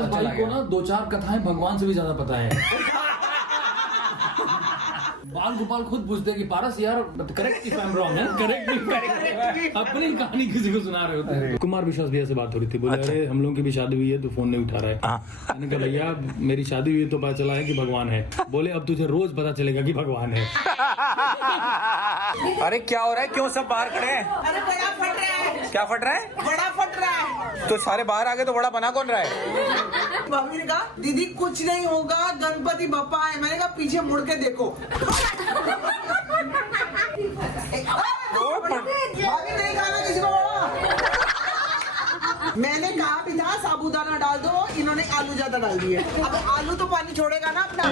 पारस भाई को ना 2-4 कथाएं भगवान से भी ज्यादा पता है। बाल गोपाल खुद पूछते हैं कि पारस यार correct if I am wrong है, करेक्ट अपनी कहानी किसी को सुना रहे होते हैं। कुमार विश्वास भैया से बात हो रही थी, बोले अरे हम लोगों की भी शादी हुई है तो फोन नहीं उठा रहा है। मैंने कहा भैया मेरी शादी हुई है तो पता चला है कि भगवान है। बोले अब तुझे रोज पता चलेगा कि भगवान है। अरे क्या हो रहा है, क्यों सब बाहर खड़े हैं? अरे बड़ा फट रहा है। क्या फट रहा है? बड़ा फट रहा है। तो सारे बाहर आ गए तो बड़ा बना कौन रहा है? भाभी ने कहा दीदी कुछ नहीं होगा, गणपति बप्पा है। मैंने कहा पीछे मुड़ के देखो। भाभी नहीं खाना किसी को बड़ा। मैंने कहा भी था साबूदाना डाल दो, इन्होंने आलू ज्यादा डाल दिए। अब आलू तो पानी छोड़ेगा ना अपना।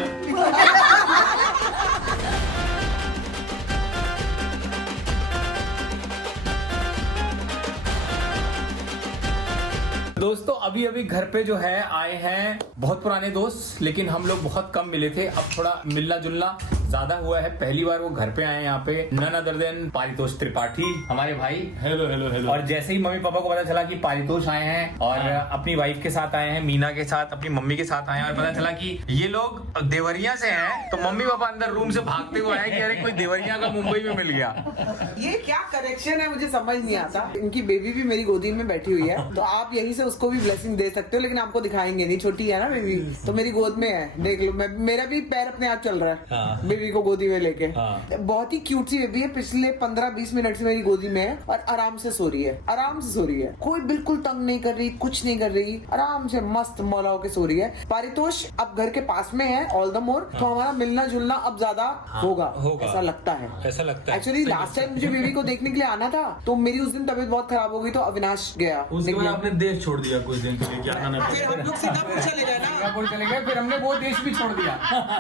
दोस्तों अभी अभी घर पे जो है आए हैं बहुत पुराने दोस्त, लेकिन हम लोग बहुत कम मिले थे। अब थोड़ा मिलना जुलना ज्यादा हुआ है। पहली बार वो घर पे आए यहाँ पे। None other than Paritosh Tripathi हमारे भाई। Hello hello hello. और जैसे ही मम्मी पापा को पता चला कि पारितोष आए हैं और अपनी वाइफ के साथ आए हैं, मीना के साथ, अपनी मम्मी के साथ आए हैं, और पता चला कि ये लोग देवरिया से हैं, तो मम्मी पापा अंदर रूम से भागते हुए आए कि अरे कोई देवरिया का मुंबई में मिल गया। ये क्या करेक्शन है मुझे समझ नहीं आता। इनकी बेबी भी मेरी गोदी में बैठी हुई है, तो आप यहीं से उसको भी ब्लेसिंग दे सकते हो, लेकिन आपको दिखाएंगे नहीं, छोटी है ना बेबी, तो मेरी गोद में है। देख लो, मेरा भी पैर अपने आप चल रहा है बेबी को गोदी में लेके। बहुत ही क्यूट सी बेबी है। पिछले 15-20 मिनट से मेरी गोदी में है और आराम से सो रही है, आराम से सो रही है। कोई बिल्कुल तंग नहीं कर रही, कुछ नहीं कर रही, आराम से मस्त मौला होके सो रही है। पारितोष अब घर के पास में है, ऑल द मोर, तो हमारा मिलना जुलना अब ज्यादा होगा, ऐसा लगता है। ऐसा लगता है। एक्चुअली लास्ट टाइम मुझे बेबी को देखने के लिए आना था, तो मेरी उस दिन तबीयत बहुत खराब हो गई, तो अविनाश गया। उसके बाद आपने देश छोड़ दिया कुछ दिन के लिए, क्या खाना फिर हम लोग सिंगापुर चले गए ना। सिंगापुर चले गए, फिर हमने वो देश भी छोड़ दिया,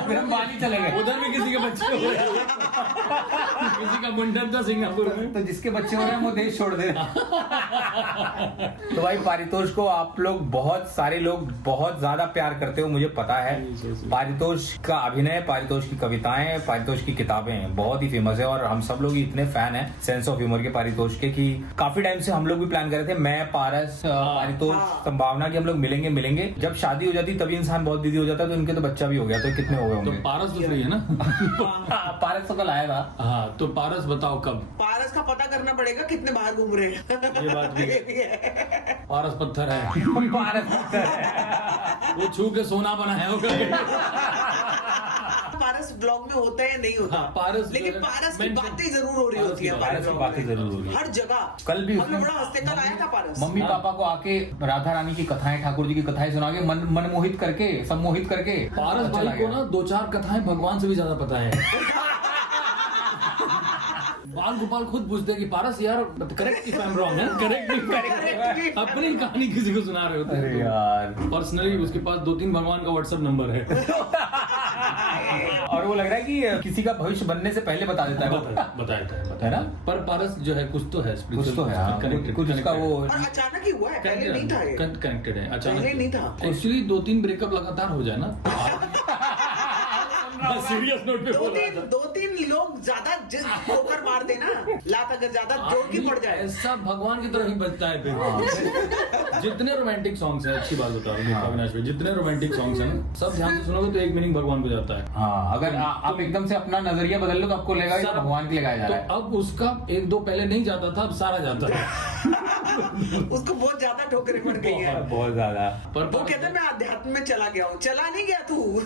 फिर हम बाली चले गए। उधर भी किसी के बच्चे हो रहे हैं। किसी का मुंडन था सिंगापुर में, तो जिसके बच्चे हो रहे हैं वो देश छोड़ दे। तो भाई पारितोष को आप लोग, बहुत सारे लोग बहुत ज्यादा प्यार करते हो, मुझे पता है। पारितोष का अभिनय, पारितोष की कविताएं, पारितोष की किताबें बहुत ही फेमस है, और हम सब लोग इतने फैन हैं सेंस ऑफ ह्यूमर के पारितोष के कि काफी टाइम से हम लोग भी प्लान कर रहे थे, मैं, पारस, पारितोष, संभावना की हम लोग मिलेंगे। जब शादी हो जाती तभी इंसान बहुत बिजी हो जाता है, तो इनके तो बच्चा भी हो गया। तो कितने हो गए तो होंगे? पारस तो फ्री है ना। पारस तो कल आया था। हाँ, तो पारस बताओ कब? पारस का पता करना पड़ेगा कितने बाहर घूम रहे हैं। ये बात भी है। पारस पत्थर है। पारस वो छू के सोना बनाया होगा। पारस ब्लॉग में होता है या नहीं होता? हाँ, पारस, लेकिन पारस की बातें जरूर हो रही होती है। पारस की बातें जरूर हो रही है हर जगह। कल भी हम लोग बड़ा हंसते, कल आया था पारस। मम्मी पापा को आके राधा रानी की कथाएं, ठाकुर जी की कथाएं सुना के मनमोहित करके, सम्मोहित करके। पारस भाई को ना 2-4 कथाएं भगवान से भी ज्यादा पता है। बाल गोपाल खुद पूछते हैं कि पारस यार correct if I am wrong है, करेक्ट अपनी कहानी किसी को सुना रहे होते हैं। अरे यार, पर्सनली उसके पास 2-3 भगवान का व्हाट्सएप नंबर है। और वो लग रहा है कि किसी का भविष्य बनने से पहले बता देता है। बताया है ना? पर पारस जो है कुछ तो है, कुछ तो है, कुछ उसका वो और अचानक ही हुआ है, पहले नहीं था ये। कनेक्टेड है, अचानक पहले नहीं था। एक्चुअली 2-3 ब्रेकअप लगातार हो जाए ना। सीरियस नोट पे बोल रहा था। 2-3 लोग ज्यादा ठोकर मार देना, लात अगर ज्यादा जोर की पड़ जाए। ऐसा भगवान की तरह ही बजता है फिर। जितने रोमांटिक सॉन्ग्स हैं, अच्छी बात बता रहा हूँ अविनाश भाई, जितने रोमांटिक सॉन्ग्स हैं ना, सब ध्यान से सुनोगे तो एक मीनिंग भगवान को जाता है। हाँ, अगर आप एकदम से अपना नजरिया बदल लो तो आपको लगेगा कि भगवान के लिए गाया जा रहा है। तो अब उसका 1-2 पहले नहीं जाता था, अब सारा जाता है। उसको बहुत ज्यादा ठोकरें पड़ गई है, बहुत ज्यादा। पर वो कहते हैं मैं अध्यात्म में चला गया हूँ। चला नहीं गया तू,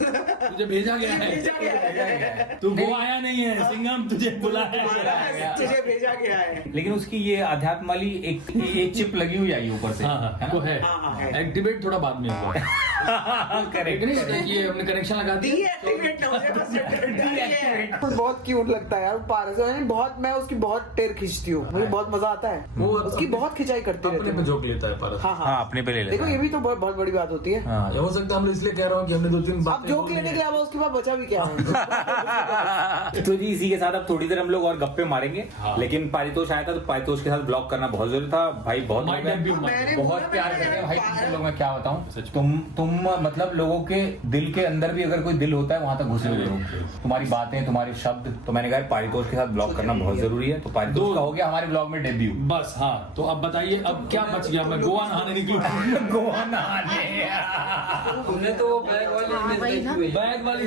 तुझे भेजा गया है, भेजा गया है। तू वो आया नहीं है, सिंघम तुझे बुलाया है। तुझे भेजा गया है। लेकिन उसकी ये अध्यात्म वाली एक चिप लगी हुई आई ऊपर से। हाँ, वो है। हाँ, है। एक्टिवेट थोड़ा बाद में हुआ। करेक्ट। ये हमने कनेक्शन लगा दी। डीएक्टिवेट ना हो जाए, बस डीएक्टिवेट। बहुत क्यूट लगता है यार पारस। बहुत, मैं उसकी बहुत टेर खींचती हूँ, मुझे बहुत मजा आता है। वो उसकी बहुत खिंचाई करते रहते अपने पे हैं। जोक लेता है पारस। हाँ, अपने पे ले लेता देखो है। ये भी तो बहुत बड़ी बात होती है। हाँ, हो सकता है हम इसलिए कह रहा हूँ कि हमने 2-3 अब बातें जोक लेने के अलावा उसके बाद बचा भी क्या है? तो जी इसी के साथ अब थोड़ी देर हम लोग और गप्पे मारेंगे। हाँ। लेकिन पारितोष आया था तो पारितोष के साथ ब्लॉग करना बहुत जरूरी था। भाई बहुत My debut, बहुत प्यार करते हैं भाई। तुम लोग मैं क्या बताऊं, तुम तुम मतलब लोगों के दिल के अंदर भी अगर कोई दिल होता है वहां तक घुसे हुए लोग, तुम्हारी बातें, तुम्हारे शब्द। तो मैंने कहा पारितोष के साथ ब्लॉग करना बहुत जरूरी है, तो पारितोष का हो गया हमारे ब्लॉग में डेब्यू। बस हाँ, तो अब बताइए अब क्या बच गया? मैं गोवा नहाने निकलूं? गोवा नहाने तुमने तो वो बैग वाली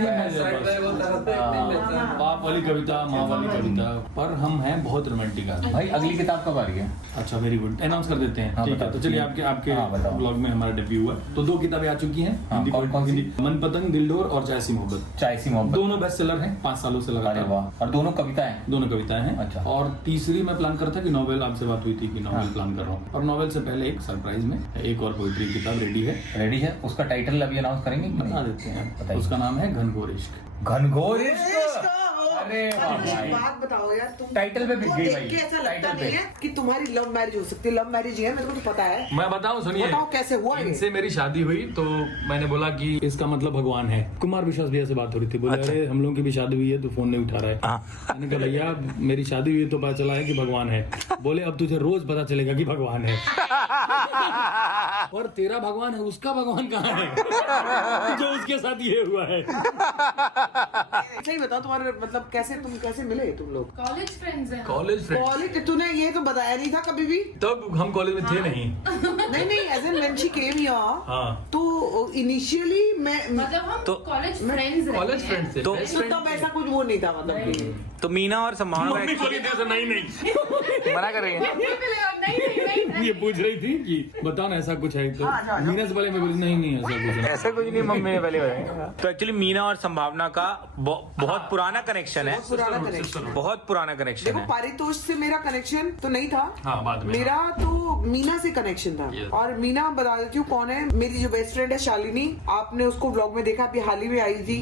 बाप वाली कविता, माँ वाली कविता, पर हम हैं बहुत रोमांटिक आदमी। भाई अगली किताब कब आ रही है? अच्छा, वेरी गुड, अनाउंस कर देते हैं। हाँ, ठीक है, बताओ। तो चलिए आपके हाँ, बताओ। ब्लॉग में हमारा डेब्यू हुआ, तो 2 किताबें आ चुकी हैं। हाँ, हिंदी कौन सी? मन पतंग, दिलडोर और चाय सी मोहब्बत। चाय सी मोहब्बत। दोनों बेस्ट सेलर हैं, 5 सालों से अरे लगातार। वाह, और दोनों कविताएं? दोनों कविताएं हैं। अच्छा। और तीसरी मैं प्लान करता कि नॉवेल, आपसे बात हुई थी कि नॉवेल प्लान कर रहा हूँ, और नॉवेल से पहले एक सरप्राइज में एक और पोइट्री किताब रेडी है। रेडी है? उसका टाइटल अभी अनाउंस करेंगे कि बता नहीं? देते हैं, बताइए। उसका नाम है घनघोर इश्क। घनघोर इश्क। अरे वाह भाई। बात बताओ यार, तुम टाइटल पे बिक वो गई देख भाई। के ऐसा लगता टाइटल पे। नहीं है कि तुम्हारी लव मैरिज हो सकती है। लव मैरिज ही है, मेरे को तो पता है। मैं बताऊं, सुनिए, बताओ कैसे हुआ ये? इनसे मेरी शादी हुई तो मैंने बोला कि इसका मतलब भगवान है। कुमार विश्वास भैया से बात हो रही थी, बोले अरे हम लोगों की भी शादी हुई है, तो फोन नहीं उठा रहा है। मैंने कहा भैया मेरी शादी हुई है तो पता चला है कि भगवान है। बोले अब तुझे रोज पता चलेगा कि भगवान है। और तेरा भगवान है, उसका भगवान कहाँ है जो उसके साथ ये हुआ है? सही बताओ, तुम्हारे मतलब कैसे मिले तुम लोग? कॉलेज फ्रेंड्स हैं। College friend. कॉलेज तूने ये तो बताया नहीं था कभी भी। तब हम कॉलेज में थे नहीं। नहीं, as and when she came here, हाँ, तो इनिशियली मैं मतलब हम तो कॉलेज फ्रेंड्स हैं। कॉलेज फ्रेंड थे। तो तब ऐसा कुछ वो नहीं था, मतलब कि तो मीना और संभावना मम्मी बोली थी ऐसा नहीं मना कर रही है। ये पूछ रही थी कि बताओ ना ऐसा कुछ है, तो मीना से पहले मैं बोली नहीं ऐसा कुछ नहीं। ऐसा कुछ नहीं, मम्मी ने पहले बताया। तो एक्चुअली मीना और संभावना का बहुत पुराना कनेक्शन है, पुराना कनेक्शन। बहुत पुराना कनेक्शन देखो है। पारितोष से मेरा कनेक्शन तो नहीं था। हाँ, बाद में। मेरा तो मीना से कनेक्शन था। Yes. और मीना बता देती हूँ कौन है। मेरी जो बेस्ट फ्रेंड है शालिनी, आपने उसको ब्लॉग में देखा, अभी हाल ही में आई थी।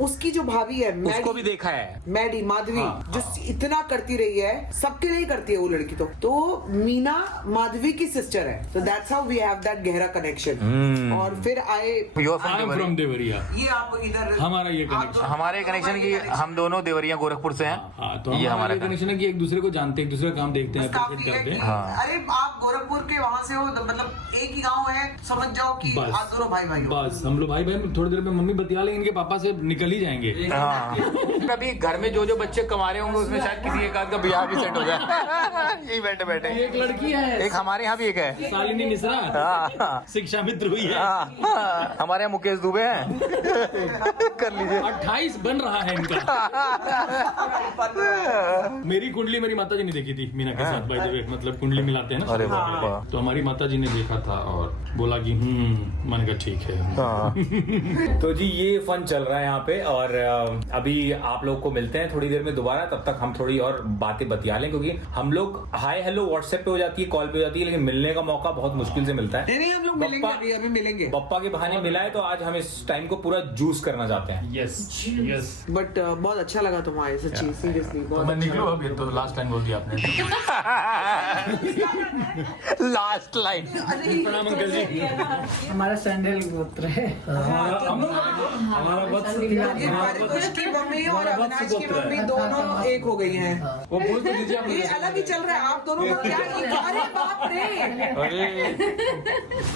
उसकी जो भाभी है उसको भी देखा है। मैडी माधवी, हाँ, जो इतना करती रही है, सबके लिए करती है वो लड़की। तो मीना माधवी की सिस्टर है, तो that's how we have that गहरा कनेक्शन। और फिर आए आई एम फ्रॉम देवरिया। ये आप इधर हमारा ये कनेक्शन। हमारे कनेक्शन की हम दोनों देवरिया गोरखपुर से हैं। हाँ, तो ये हमारा हमारा ये कनेक्शन है कि एक दूसरे को जानते हैं, एक दूसरे का काम देखते हैं, काफी appreciate है करते कि हैं। हाँ। अरे आप गोरखपुर के वहाँ से हो, तो मतलब एक ही गांव है, समझ जाओ कि बस। आप दोनों भाई भाई हो। बस हम लोग भाई थोड़ी देर में मम्मी बतिया लेंगे, इनके पापा से निकल ही जाएंगे। हाँ। कभी घर में जो बच्चे कमा रहे होंगे उसमें शायद किसी एक आध का ब्याह भी सेट हो जाए। यही बैठे बैठे एक लड़की है, एक हमारे यहाँ भी एक है। शालिनी मिश्रा, हाँ। शिक्षा मित्र हुई है। हाँ, हमारे यहाँ मुकेश दुबे हैं। कर लीजिए। 28 बन रहा है इनका। मेरी कुंडली मेरी माता जी ने देखी थी मीना के साथ, बाय द वे, मतलब कुंडली मिलाते हैं ना। अरे बाप रे बाप। तो हमारी माता जी ने देखा था और बोला कि मैंने कहा ठीक है। हाँ। तो जी ये फन चल रहा है यहाँ पे, और अभी आप लोग को मिलते हैं थोड़ी देर में दोबारा। तब तक हम थोड़ी और बातें बतिया लें, क्योंकि हम लोग हाय हेलो व्हाट्सएप पे हो जाती है, कॉल पे हो जाती है, लेकिन मिलने का मौका बहुत मुश्किल से मिलता है। नहीं हम लोग मिलेंगे, अभी मिलेंगे। बप्पा के बहाने मिला है, तो आज हम इस टाइम को पूरा जूस करना चाहते हैं। यस। बट बहुत अच्छा लगा तुम्हारे सच्ची, सीरियसली बहुत मैं अच्छा निकलूं लगा। अब, ये तो लास्ट टाइम बोल दिया आपने। Last line. प्रणाम अंकल जी। हमारा सैंडल गोत्र है। हमारा बहुत ये पारितोष की मम्मी और अविनाश की मम्मी दोनों एक हो गई हैं। वो बोल तो दीजिए आप। ये अलग ही चल रहा है, आप दोनों का क्या? अरे बाप रे। अरे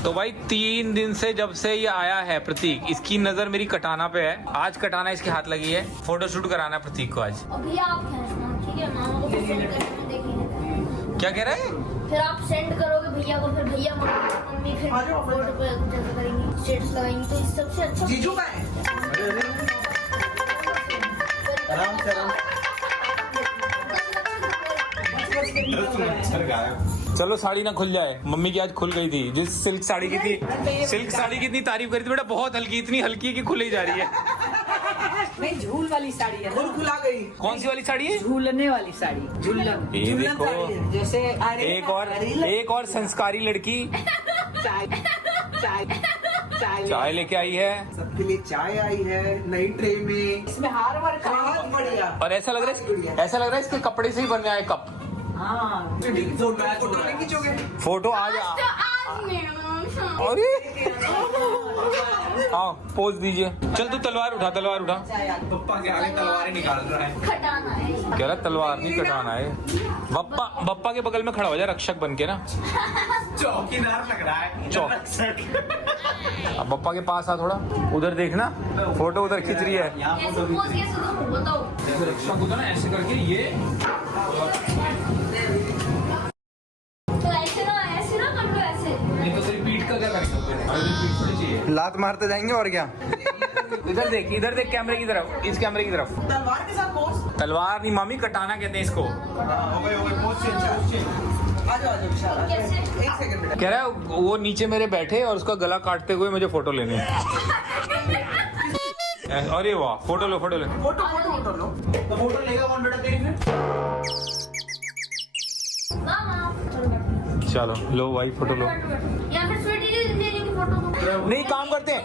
तो भाई 3 दिन से जब से ये आया है प्रतीक, इसकी नजर मेरी कटाना पे है। आज कटाना इसके हाथ लगी है, फोटोशूट कराना है प्रतीक को आज। अभी आप खींचना, ठीक है? मामा को सेंड करके देखेंगे। क्या कह रहा है? फिर आप सेंड करोगे भैया को, फिर भैया मम्मी फिर फोटो पे जैसे करेंगी, स्टेटस लगाएंगी, तो इस सबसे अच्छा जीजू का है। चलो साड़ी ना खुल जाए, मम्मी की आज खुल गई थी। जिस सिल्क साड़ी की थी, सिल्क साड़ी की इतनी तारीफ करी थी बेटा, बहुत हल्की, इतनी हल्की कि खुल ही जा रही है। नहीं, झूल वाली साड़ी है ना? खुला गई। कौन सी वाली साड़ी है? झूलने वाली साड़ी, झूलन। ये देखो, जैसे एक और संस्कारी लड़की चाय लेके आई है। सबके लिए चाय आई है नई ट्रे में। इसमें हार वार बहुत बढ़िया। और ऐसा लग रहा है इसके कपड़े से ही बन रहा है कप। हाँ, फोटो नहीं खींचोगे? फोटो आज आज मेरा अरे हाँ पोज दीजिए। चल तू तलवार उठा, तलवार उठा। पप्पा के आगे तलवारें निकाल रहा है। खटाना है। कह रहा तलवार नहीं कटाना है। बप्पा के बगल में खड़ा हो जा रक्षक बन के ना। चौकीदार लग रहा है। अब पप्पा के पास आ थोड़ा, उधर देखना, फोटो उधर खींच रही है। कैसे पोज कैसे दूं बताओ। देखो रक्षा को ना ऐसे करके ये तो ऐसे ना कर लो ऐसे। नहीं तो तेरी पीठ का क्या कर सकते हैं? अरे तेरी पीठ थोड़ी चाहिए। लात मारते जाएंगे और क्या। इधर देख कैमरे की तरफ, इस कैमरे की तरफ। तलवार के साथ पोज। तलवार नहीं मामी, कटाना कहते हैं इसको। आ जाओ विशाल, आ जाओ। एक सेकंड बेटा। कह रहा है वो नीचे मेरे बैठे और उसका गला काटते हुए मुझे फोटो लेने हैं। अरे वाह, फोटो लो फोटो लो। फोटो लो। तो फोटो लेगा कौन बेटा तेरी फिर? मामा चलो लो भाई फोटो लो। या फिर स्वीटी दे देंगे फोटो को। नहीं काम करते हैं,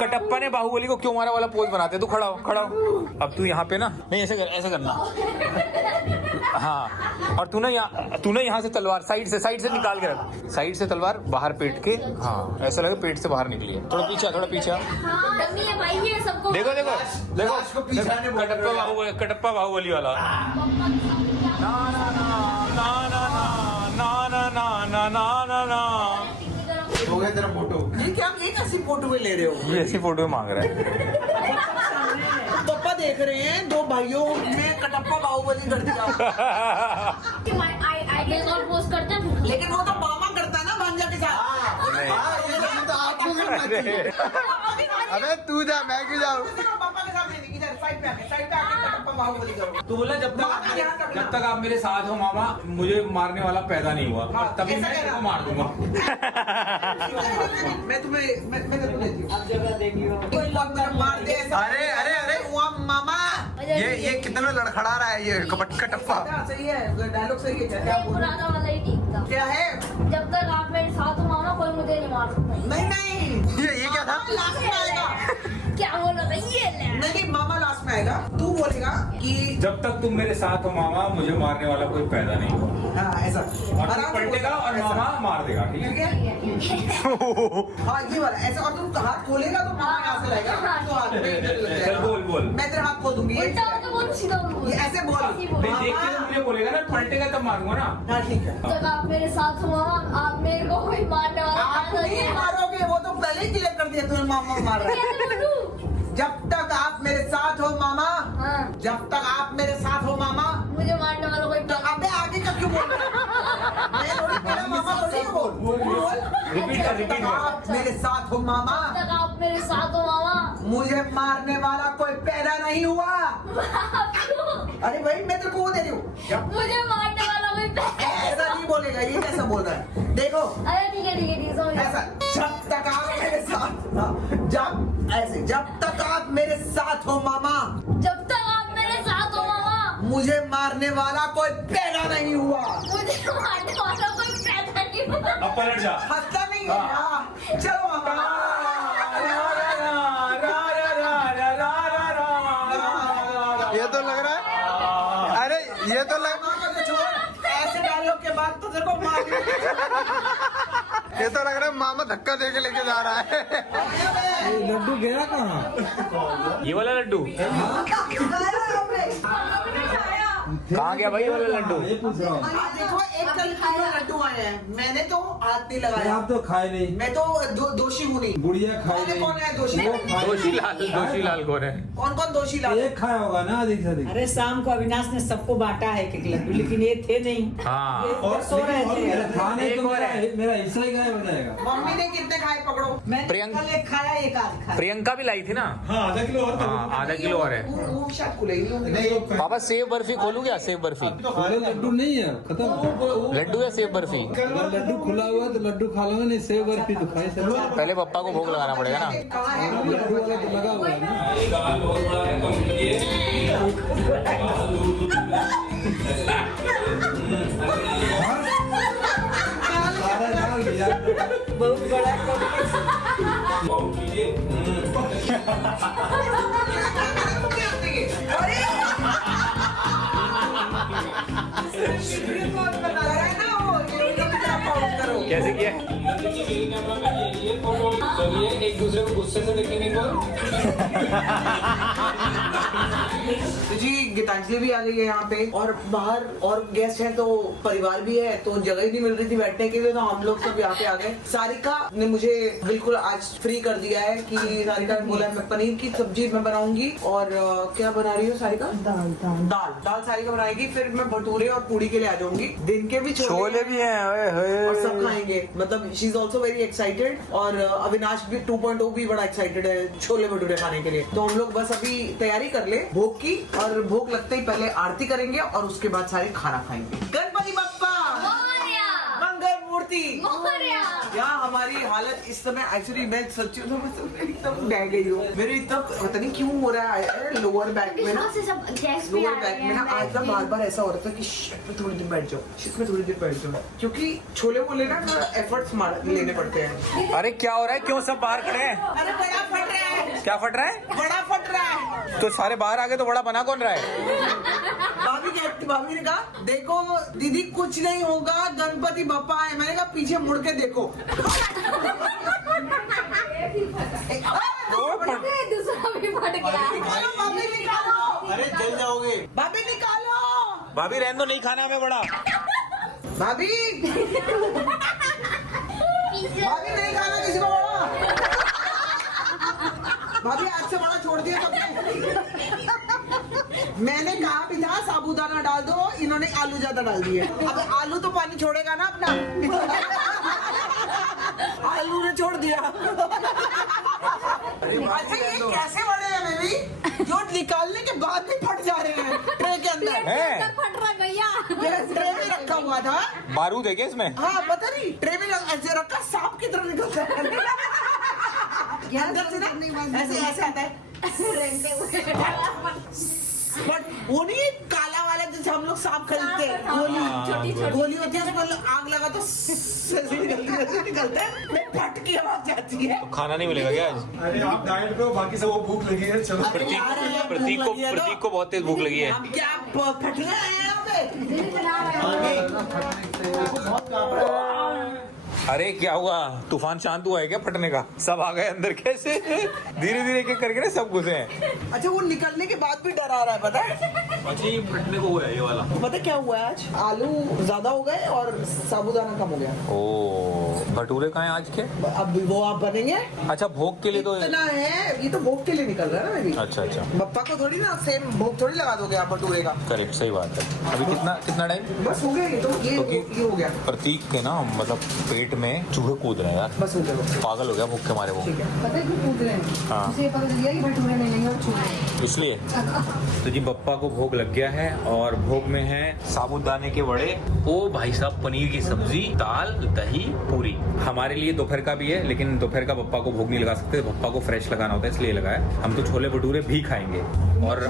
कटप्पा ने बाहुबली को क्यों मारा वाला पोज बनाते हैं। तू खड़ा हो। अब तू यहाँ पे ना, नहीं ऐसे करना। हाँ, और तूने यहाँ से तलवार साइड से निकाल के रख। साइड से तलवार बाहर पेट के, हाँ ऐसा लगे पेट से बाहर निकली है। थोड़ा पीछे। हाँ डमी है भाई, ये सबको देखो कटप्पा बाहुबली वाला। ना हो गया तेरा फोटो। ये क्या, ये कैसी फोटो में ले रहे हो? ये ऐसी फोटो मांग रहा है। पापा देख रहे हैं, दो भाइयों में कटप्पा बाहुबली कर दिया। आइडियाज और पोस्ट करते हैं। लेकिन वो तो मामा करता है ना भांजा के साथ। ये तो आपको करना चाहिए। अबे तू जा, मैं क्यों जाऊँ। पापा के साथ नहीं, इधर साइड पे आके कटप्पा बाहुबली करो। तू बोला जब तक आप मेरे साथ हो मामा, मुझे मारने वाला पैदा नहीं हुआ, तभी मैं तेरे को मार दूंगा। मैं तुम्हें देती हूँ। अब जगह देंगी कोई मार दे। अरे हुआ मामा। ये कितना लड़खड़ा रहा है ये कटप्पा। सही है, डायलॉग सही है। क्या बोल पुराना वाला ही ठीक था। क्या है? जब तक आप मेरे साथ हो मामा, कोई मुझे नहीं मार सकता। नहीं ये क्या था। लास्ट में आएगा। क्या बोल रहा था ये ले। नहीं मामा लास्ट में आएगा। तू बोलेगा कि जब तक तुम मेरे साथ हो मामा, मुझे मारने वाला कोई पैदा नहीं हुआ। हाँ ऐसा और तू पलटेगा और मामा मार देगा, ठीक है? हाँ ये वाला ऐसा। और तुम हाथ खोलेगा तो मामा यहाँ से लाएगा तो हाथ में चल बोल। मैं तेरा हाथ खोल दूंगी। उल्टा हो तो बोल, सीधा बोल। ये ऐसे बोल। नहीं देख के तो मुझे बोलेगा ना, पलटेगा तब मारूंगा ना। हाँ ठीक है। जब तक आप मेरे साथ हो मामा, आप मेरे को कोई मारने वाला आप पैदा नहीं नहीं है। मारोगे, वो तो पहले ही क्लियर कर दिया तुम्हें। मामा मार रहा है। कैसे बोलूं? जब तक आप मेरे साथ हो मामा, हाँ, जब तक आप मेरे साथ हो मामा। मुझे मारने वाला कोई तो अबे आगे का क्यों बोल रहा है? मैं थोड़ी तेरा मामा थोड़ी हूँ। बोल। जब तक आप मेरे साथ हो मामा, जब तक आप मेरे साथ हो मामा। मुझे मारने वाला कोई पैदा नहीं हुआ। अरे भाई मैं तेरे को वो दे रही हूँ। मुझे मारने वाला कोई पैदा। ऐसा नहीं बोलेगा, ये कैसा बोल रहा है। देखो अरे ठीक है समझ गया। ऐसा, जब तक आप मेरे साथ, जब तक आप मेरे साथ हो मामा, जब तक आप मेरे साथ हो मामा, मुझे मारने वाला कोई पैदा नहीं हुआ। मुझे मारने वाला कोई पैदा नहीं हुआ। अब पलट जा। हंसता नहीं है। हाँ, चलो मामा। ये तो लग रहा है। अरे ये तो लग ऐसे डायलॉग के बाद तो देखो मार। ये तो लग रहा है मामा धक्का दे के लेके जा रहा है। लड्डू गया कहाँ? ये वाला लड्डू कहाँ गया भाई? ये वाला लड्डू ये पूछ रहा हूँ। देखो 1 किलो लड्डू आए हैं, मैंने तो हाथ नहीं लगाया। आप तो खाए नहीं। मैं तो दोषी हूँ नहीं। गुड़िया खाई नहीं। कौन है दोषी? दोषी लाल कौन है? कौन दोषी लाल? एक खाया होगा ना अधिक से अधिक। अरे शाम को अविनाश ने सबको बांटा है एक लड्डू, लेकिन ये थे नहीं। हाँ और सो रहे थे। खाने तो मेरा हिस्सा ही गायब हो जाएगा। मम्मी ने कितने खाए पकड़ो? मैंने प्रियंका- कल एक खाया, एक आज खाया। प्रियंका भी लाई थी ना। हाँ आधा किलो और हाँ आधा किलो और है। वो शायद खुलेगी होंगी। पापा सेव बर्फी खोलू क्या? सेव बर्फी लड्डू नहीं है, खत्म। लड्डू या सेव बर्फी? अगर लड्डू खुला हुआ है तो लड्डू खा लूंगा, नहीं सेव बर्फी तो खाई सकते। पहले पप्पा को भोग लगाना पड़ेगा ना। कहाँ है? लड्डू वाला तो लगा हुआ है ना। सारा डाल दिया। बहुत बड़ा अरे! ये कौन बना रहा है ना वो? ये लोग क्या पाउडर करो। कैसे किया? चलिए एक दूसरे को गुस्से से देखेंगे तो जी गीतांजलि भी आ गई है यहाँ पे और बाहर और गेस्ट हैं तो परिवार भी है तो जगह ही नहीं मिल रही थी बैठने के लिए तो हम लोग सब यहाँ पे आ गए। सारिका ने मुझे बिल्कुल आज फ्री कर दिया है कि सारिका ने बोला है, मैं पनीर की सब्जी मैं बनाऊंगी और क्या बना रही हूँ सारिका? दाल सारिका बनाएगी। फिर मैं भटूरे और पूड़ी के लिए आ जाऊंगी। दिन के भी छोले भी हैं और सब खाएंगे। मतलब she is also very excited और अविनाश भी 2.0 भी बड़ा एक्साइटेड है छोले भटूरे खाने के लिए। तो हम लोग बस अभी तैयारी कर ले भोग की और भोग लगते ही पहले आरती करेंगे और उसके बाद सारे खाना खाएंगे। गणपति बप्पा मंगल मूर्ति यहाँ हमारी हालत इस समय एक्चुअली मैं सच्ची एकदम बह गई हूँ। मेरे इतना पता नहीं क्यों हो रहा है लोअर बैक में ना आज ना बार बार ऐसा हो रहा था कि शिट में थोड़ी देर बैठ जाओ क्योंकि छोले बोले ना एफर्ट्स लेने पड़ते हैं। अरे क्या हो रहा है, क्यों सब बाहर खड़े हैं? अरे बड़ा फट रहा है। क्या फट रहा है? बड़ा फट रहा है। तो सारे बाहर आ गए तो बड़ा बना कौन रहा है? भाभी ने कहा देखो दीदी कुछ नहीं होगा गणपति बप्पा है। मैंने कहा पीछे मुड़ के देखो। दूसरा भी फट गया। भाभी निकालो। अरे जल जाओगे। भाभी निकालो। भाभी रहने दो, नहीं खाना हमें बड़ा। भाभी भाभी नहीं खाना किसी को बड़ा। भाभी आज से बड़ा छोड़ दिया सबने। मैंने कहा भी था साबूदाना डाल दो, इन्होंने आलू ज्यादा डाल दिए। अब आलू तो पानी छोड़ेगा ना अपना। आलू ने छोड़ दिया। अच्छा ये कैसे बड़े हैं बेबी जो निकालने के बाद भी फट जा रहे हैं ट्रे के अंदर। फट रहा भैया। ये ट्रे में रखा हुआ था। बारूद है क्या इसमें? हाँ पता नहीं ट्रे में ऐसे रखा सांप की तरह निकलता है। अंदर से ना ऐसे आता है। बट वो नहीं काला वाला जैसे हम लोग सांप खरीदते हैं गोली होती है उसमें आग लगा तो निकलता है फट की आवाज जाती है। तो खाना नहीं मिलेगा क्या आज? अरे आप डाइट पे हो, बाकी सब वो भूख लगी है। चलो प्रतीक को बहुत तेज भूख लगी है। हम क्या फटने आए हैं यहाँ पे? अरे क्या हुआ, तूफान शांत हुआ है क्या फटने का? सब आ गए अंदर कैसे? धीरे धीरे एक करके ना सब घुसे हैं। अच्छा वो निकलने के बाद भी डर आ रहा है पता है? अच्छा ये फटने को हुआ है ये वाला। पता क्या हुआ है आज? आलू ज्यादा हो गए और साबूदाना कम हो गया। ओ भटूरे कहाँ हैं आज के? अब वो आप बनेंगे। अच्छा भोग के लिए तो इतना है ये तो भोग के लिए निकल रहा है ना मेरी। अच्छा अच्छा बप्पा को थोड़ी ना सेम भोग थोड़ी लगा दोगे आप भटूरे का। करेक्ट, सही बात है। अभी कितना टाइम? बस हो गया ये तो ये हो गया। प्रतीक के ना मतलब पेट में चूहे कूद रहे हैं यार, बस हो गया पागल हो गया भूख के मारे वो। ठीक है। पता है क्यों कूद रहे हैं? हाँ उसे पता चल गया कि भटूरे मिलेंगे और चूहे। इसलिए। तो जी बप्पा को भोग लग गया है और भोग में है साबूदाने के वड़े, ओ भाई साहब पनीर की सब्जी, दाल, दही, पूरी। हमारे लिए दोपहर का भी है लेकिन दोपहर का बप्पा को भोग नहीं लगा सकते, बप्पा को फ्रेश लगाना होता है इसलिए लगाया। हम तो छोले भटूरे भी खाएंगे और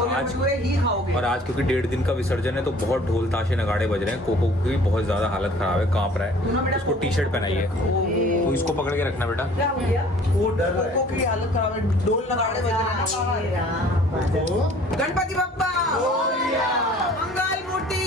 आज क्योंकि 1.5 दिन का विसर्जन है तो बहुत ढोल ताशे नगाड़े बज रहे हैं। कोको की बहुत ज्यादा हालत खराब है, कांप रहा है। उसको टी शर्ट पहनाइए तो इसको पकड़ के रखना बेटा। क्या हो गया? वो डर रहा है की हालत खराब है, ढोल नगाड़े बज रहे हैं। गणपति बप्पा मंगल मूर्ति।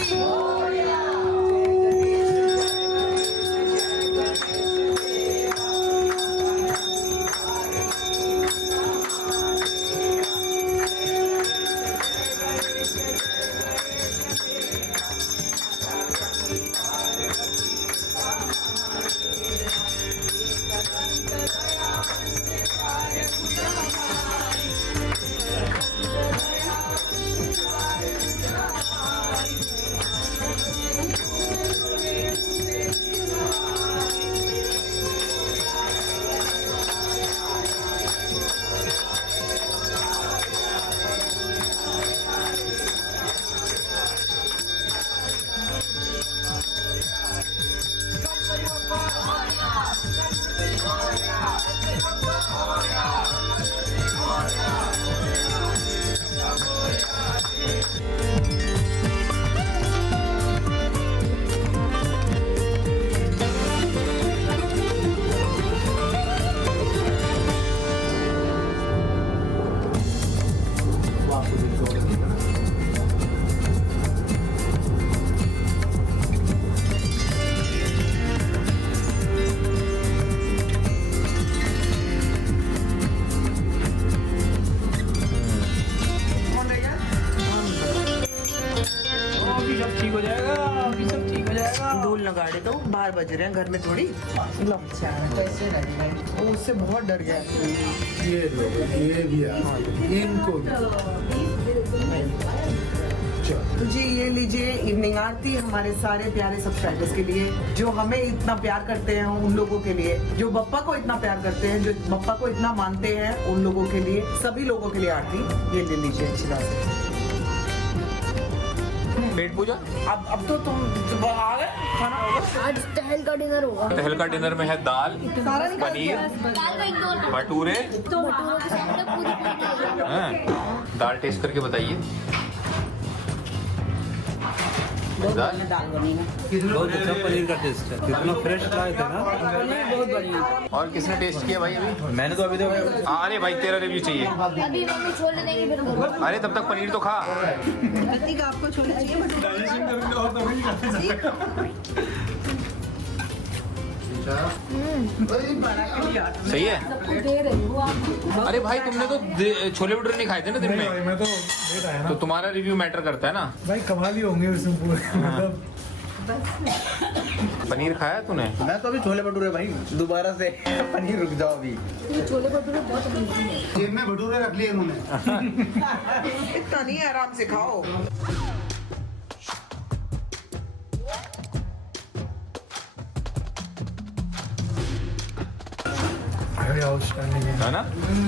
4 बज रहे हैं, घर में थोड़ी। लो कैसे लगेगा? वो उससे बहुत डर गया। ये भी इनको तो जी ये लीजिए इवनिंग आरती हमारे सारे प्यारे सब्सक्राइबर्स के लिए, जो हमें इतना प्यार करते हैं, उन लोगों के लिए, जो बप्पा को इतना प्यार करते हैं, जो बप्पा को इतना मानते हैं, उन लोगों के लिए, सभी लोगों के लिए आरती ये ले लीजिए अच्छी बात है। पेट पूजा। अब तो तुम आ गए, खाना होगा। आज टहल का डिनर होगा। टहल का डिनर में है दाल, पनीर, दाल का एक दो भटूरे। भटूरों के सामने पूरी प्लेट है। हाँ, दाल टेस्ट करके बताइए। दाल बहुत अच्छा पनीर का टेस्ट है, कितना फ्रेश लाए थे ना। बहुत बढ़िया। और किसने टेस्ट किया भाई अभी? मैंने तो अभी तो अरे भाई तेरा रिव्यू चाहिए। अभी मम्मी छोले देंगे फिर घर में। अरे तब तक पनीर तो खा। प्रतीक आपको छोले चाहिए सही है। दे रही हूँ आपको। अरे भाई तुमने तो छोले भटूरे नहीं खाए थे ना दिन नहीं भाई, में, मैं तो लेट आया तो ना तुम्हारा रिव्यू मैटर करता है ना। भाई, कमाल ही होंगे उसमें पूरे मतलब। पनीर खाया तूने? मैं तो अभी छोले भटूरे भाई दोबारा से पनीर रुक जाओ अभी। ये छोले भटूरे बहुत अमेजिंग है। जेब में भटूरे रख लिए इन्होंने। इतना नहीं है, आराम से खाओ। अरे आउटस्टैंडिंग है, है ना?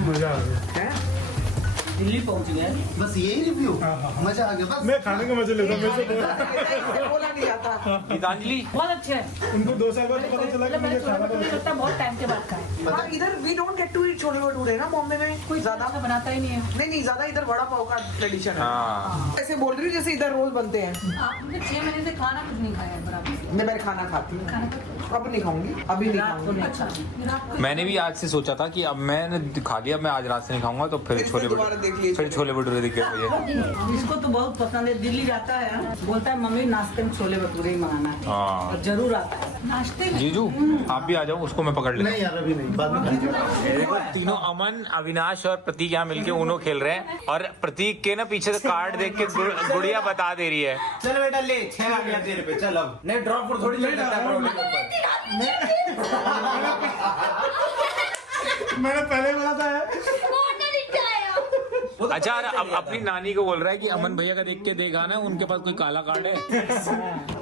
मजा आ गया। दिल्ली पहुंच गए। बस यही रिव्यू, मजा आ गया बस। मैं खाने का मजा लेता हूँ, मैं तो बोला नहीं आता। गीतांजलि बहुत अच्छे है। उनको 2 साल बाद पता चला कि मुझे खाना पड़ेगा। बहुत टाइम के बाद खाए। हाँ, इधर we don't get to eat chole bhature ना बॉम्बे में, कोई ज्यादा ज्यादा बनाता ही नहीं है। नहीं ज्यादा इधर वड़ा पाव का ट्रेडिशन है। हाँ। ऐसे बोल रही हूँ जैसे इधर रोज बनते हैं। आपने 6 महीने से खाना कुछ नहीं खाया है बराबर। मैं खाना खाती हूँ, अब नहीं खाऊंगी, अभी नहीं खाऊंगी। अच्छा, मैंने भी आज से सोचा था कि अब मैंने खा लिया, मैं आज रात से नहीं खाऊंगा, तो फिर फिर छोले दोबारा देख लिए। फिर छोले भटूरे दिख गए मुझे। इसको तो बहुत पसंद है। दिल्ली जाता है, बोलता है मम्मी नाश्ते में छोले भटूरे ही मंगाना है। हाँ। और जरूर आता है नाश्ते में। जीजू आप भी आ जाओ, उसको मैं पकड़ लेता नहीं यार अभी नहीं, बाद में खाएंगे। देखो तीनों अमन, अविनाश और प्रतीक यहाँ मिलके उनो खेल रहे हैं, और प्रतीक के ना पीछे से कार्ड देख के गुड़िया बता दे रही है। चल बेटा ले 6 आ गया तेरे पे, चल अब नहीं ड्रॉप पर थोड़ी चल सकता है प्रॉब्लम के ऊपर। मैंने पहले बोला था यार। अच्छा अब अपनी नानी को बोल रहा है कि अमन भैया का देख के देखा ना, उनके पास कोई काला कार्ड है।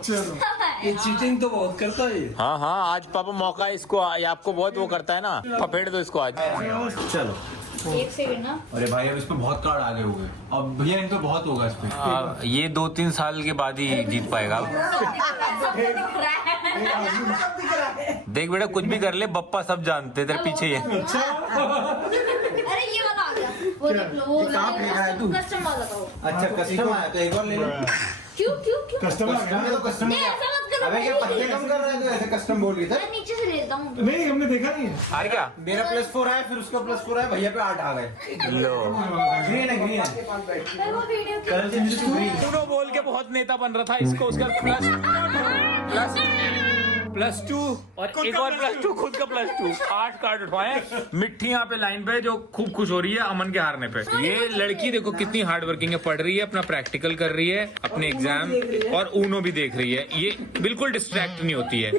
चलो ये चीटिंग तो बहुत करता है। हाँ हाँ, आज पापा मौका है इसको, ये आपको बहुत वो करता है ना, पपेट दो इसको आज। चलो एक सेकंड ना। अरे भाई अब इस पे बहुत कार्ड आगे हो गए, अब भैया इन पे बहुत होगा इस पे। ये 2-3 साल के बाद ही जीत पाएगा। देख बेटा कुछ भी कर ले, बप्पा सब जानते तेरे पीछे ही है। अरे ये वाला आ गया। वो देख लो, वो कहाँ फेंका है तू? कस्टम वाला था वो। अच्छा कस्टम आया तो एक और ले लो। क्यों क्यों क्यों? कस्टमर आ गया। तो कस्टम नहीं ऐसा मत करो। अबे क्या पत्ते कम कर रहे थे, ऐसे कस्टम बोल रही था। मैं नीचे से लेता हूँ। नहीं हमने देखा नहीं है। हार क्या? मेरा +4 आया, फिर उसका +4 आया, भैया पे 8 आ गए। लो ग्रीन है ग्रीन है। फिर वो वीडियो की कलर चेंज ग्रीन। उनो बोल के बहुत नेता बन रहा था, इसको उसका +2 और एक और +2, खुद का +2, 8 कार्ड उठवाए। मिट्टी यहाँ पे लाइन पे जो खूब खुश हो रही है अमन के हारने पे। ये लड़की देखो कितनी हार्ड वर्किंग है, पढ़ रही है, अपना प्रैक्टिकल कर रही है, अपने एग्जाम और ऊनो भी देख रही है। ये बिल्कुल डिस्ट्रैक्ट नहीं होती है।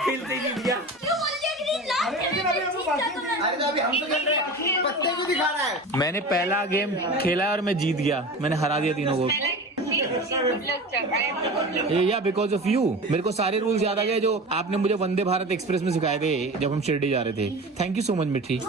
खेलते ही जीत गया। क्यों बोल दिया कि नहीं लास्ट लेकिन अभी हमको बाकी अरे तो अभी हम तो खेल रहे हैं, पत्ते क्यों दिखा रहा है? मैंने पहला गेम खेला और मैं जीत गया, मैंने हरा दिया तीनों को। या बिकॉज ऑफ यू मेरे को सारे रूल्स याद आ गए जो आपने मुझे वंदे भारत एक्सप्रेस में सिखाए थे जब हम शिरडी जा रहे थे। थैंक यू सो मच मिठी।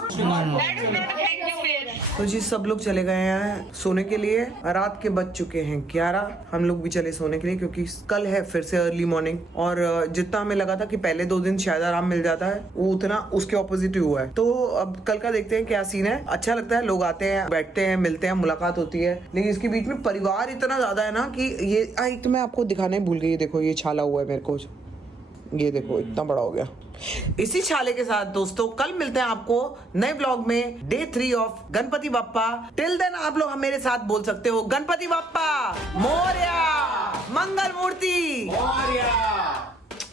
तो जी सब लोग चले गए हैं सोने के लिए, रात के बज चुके हैं 11। हम लोग भी चले सोने के लिए क्योंकि कल है फिर से अर्ली मॉर्निंग। और जितना हमें लगा था कि पहले 2 दिन शायद आराम मिल जाता है, वो उतना उसके ऑपोजिट ही हुआ है। तो अब कल का देखते हैं क्या सीन है। अच्छा लगता है, लोग आते हैं, बैठते हैं, मिलते हैं, मुलाकात होती है, लेकिन इसके बीच में परिवार इतना ज्यादा है ना कि ये एक तो मैं आपको दिखाने भूल गई, देखो ये छाला हुआ है मेरे को, ये देखो इतना बड़ा हो गया। इसी छाले के साथ दोस्तों कल मिलते हैं आपको नए व्लॉग में, day 3 of Ganpati Bappa. Till then आप लोग मेरे साथ बोल सकते हो गणपति बप्पा मोरया, मंगल मूर्ति मोरया।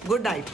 Good night.